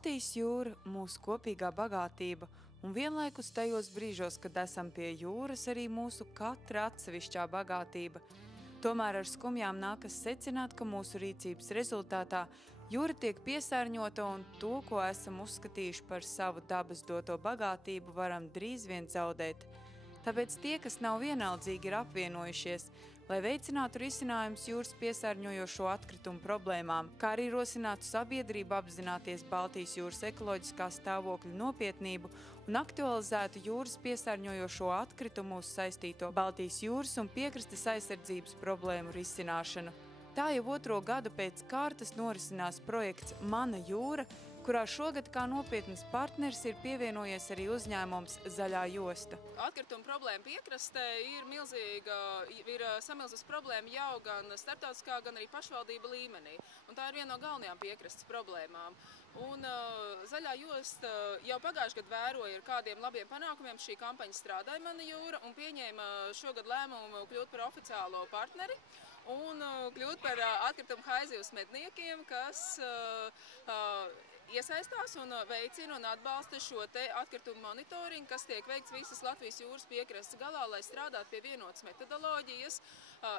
Baltijas jūra – mūsu kopīgā bagātība, un vienlaikus tajos brīžos, kad esam pie jūras, arī mūsu katra atsevišķā bagātība. Tomēr ar skumjām nākas secināt, ka mūsu rīcības rezultātā jūra tiek piesārņota un to, ko esam uzskatījuši par savu dabas doto bagātību, varam drīz vien zaudēt. Tāpēc tie, kas nav vienaldzīgi, ir apvienojušies, lai veicinātu risinājumus jūras piesārņojošo atkritumu problēmām, kā arī rosinātu sabiedrību apzināties Baltijas jūras ekoloģiskā stāvokļa nopietnību un aktualizētu jūras piesārņojošo atkritumu uz saistīto Baltijas jūras un piekrastes aizsardzības problēmu risināšanu. Tā jau 2. gadu pēc kārtas norisinās projekts Mana jūra, kurā šogad kā nopietnas partners ir pievienojies arī uzņēmums Zaļā josta. Atkrituma problēma piekrastē ir milzīga, ir samilzus problēma jau gan starptautiskā, gan arī pašvaldība līmenī. Un tā ir viena no galvenajām piekrastes problēmām. Un Zaļā josta jau pagājušajā gadā vēroja, ar kādiem labiem panākumiem šī kampaņa strādāja Mana jūra un pieņēma šogad lēmumu kļūt par oficiālo partneri un kļūt par atkritumu haizivs medniekiem, kas iesaistās un veicina un atbalsta šo te atkritumu monitoringu, kas tiek veikts visas Latvijas jūras piekrastes galā, lai strādātu pie vienotas metodoloģijas,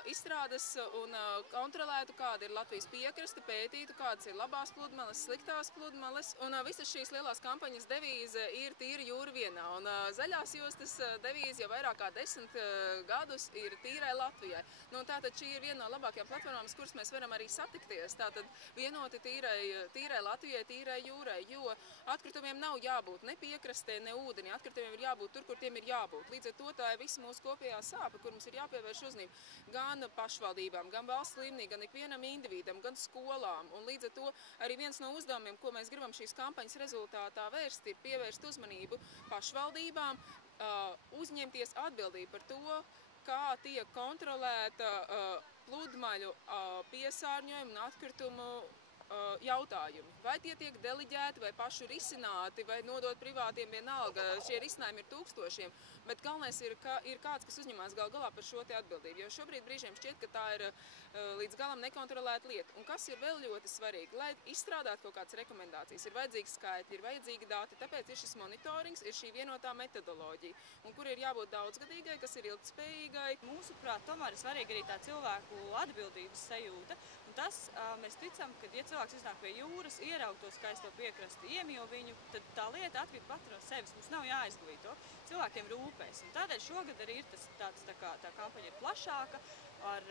izstrādes un kontrolētu, kāda ir Latvijas piekraste, pētītu, kādas ir labās pludmales, sliktās pludmales. Un visas šīs lielās kampaņas devīze ir tīra jūra vienā. Un Zaļās jostas devīze jau vairāk kā 10 gadus ir tīrai Latvijai. Nu, tātad šī ir viena no labākajām platformām, kuras mēs varam arī satikties. Tātad vienoti tīrai Latvijai, tīrai jūrai, jo atkritumiem nav jābūt ne piekrastē, ne ūdenī. Atkritumiem ir jābūt tur, kur tiem ir jābūt. Līdz ar to tā ir visa mūsu kopējā sāpe, kur mums ir jāpievērš uzmanība gan pašvaldībām, gan valsts līmenī, gan ikvienam individam, gan skolām. Un līdz ar to arī viens no uzdevumiem, ko mēs gribam šīs kampaņas rezultātā vērst, ir pievērst uzmanību pašvaldībām, uzņemties atbildību par to, kā tiek kontrolēta pludmaļu piesārņojuma un atkritumu jautājumi. Vai tie tiek deliģēti, vai paši risināti, vai nodot privātiem, vienalga. Šie risinājumi ir tūkstošiem, bet galvenais ir kāds, kas uzņemās gal galā par šo te atbildību. Jo šobrīd brīžiem šķiet, ka tā ir līdz galam nekontrolēta lieta. Un kas ir vēl ļoti svarīgi? Lai izstrādātu kaut kādas rekomendācijas, ir vajadzīgi skaitļi, ir vajadzīgi dati, tāpēc ir šis monitorings, ir šī vienotā metodoloģija, un kur ir jābūt daudzgadīgai, kas ir ilgtspējīgai. Mūsuprāt, tomēr ir svarīgi arī tā cilvēku atbildības sajūta. Un tas, mēs ticam, ka, ja cilvēks iznāk pie jūras, ieraug to skaisto piekrasti, iemīl viņu, tad tā lieta atkrīt pati no sevis. Mums nav jāizglīto to. Cilvēkiem rūpēs. Un tādēļ šogad arī ir tā kampaņa ir plašāka, ar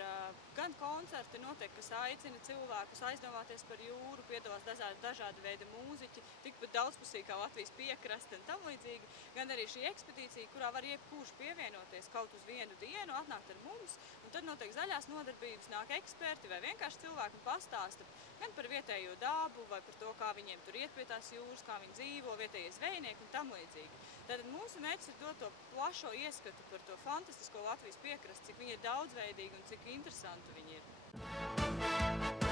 gan koncerti notiek, kas aicina cilvēkus aizdomāties par jūru, piedalās dažādi veidi mūziķi, tikpat daudzpusīgi kā Latvijas piekraste un tam līdzīgi, gan arī šī ekspedīcija, kurā var jebkurš pievienoties kaut uz vienu dienu, atnākt ar mums, un tad notiek zaļās nodarbības, nāk eksperti vai vienkārši cilvēki un pastāsta gan par vietējo dabu, vai par to, kā viņiem tur iet pie tās jūras, kā viņi dzīvo, vietējie zvejnieki un tam līdzīgi. Tātad mūsu mērķis ir dot to plašo ieskatu par to fantastisko Latvijas piekrasti, cik viņi ir daudzveidīgi un cik interesanti viņi ir.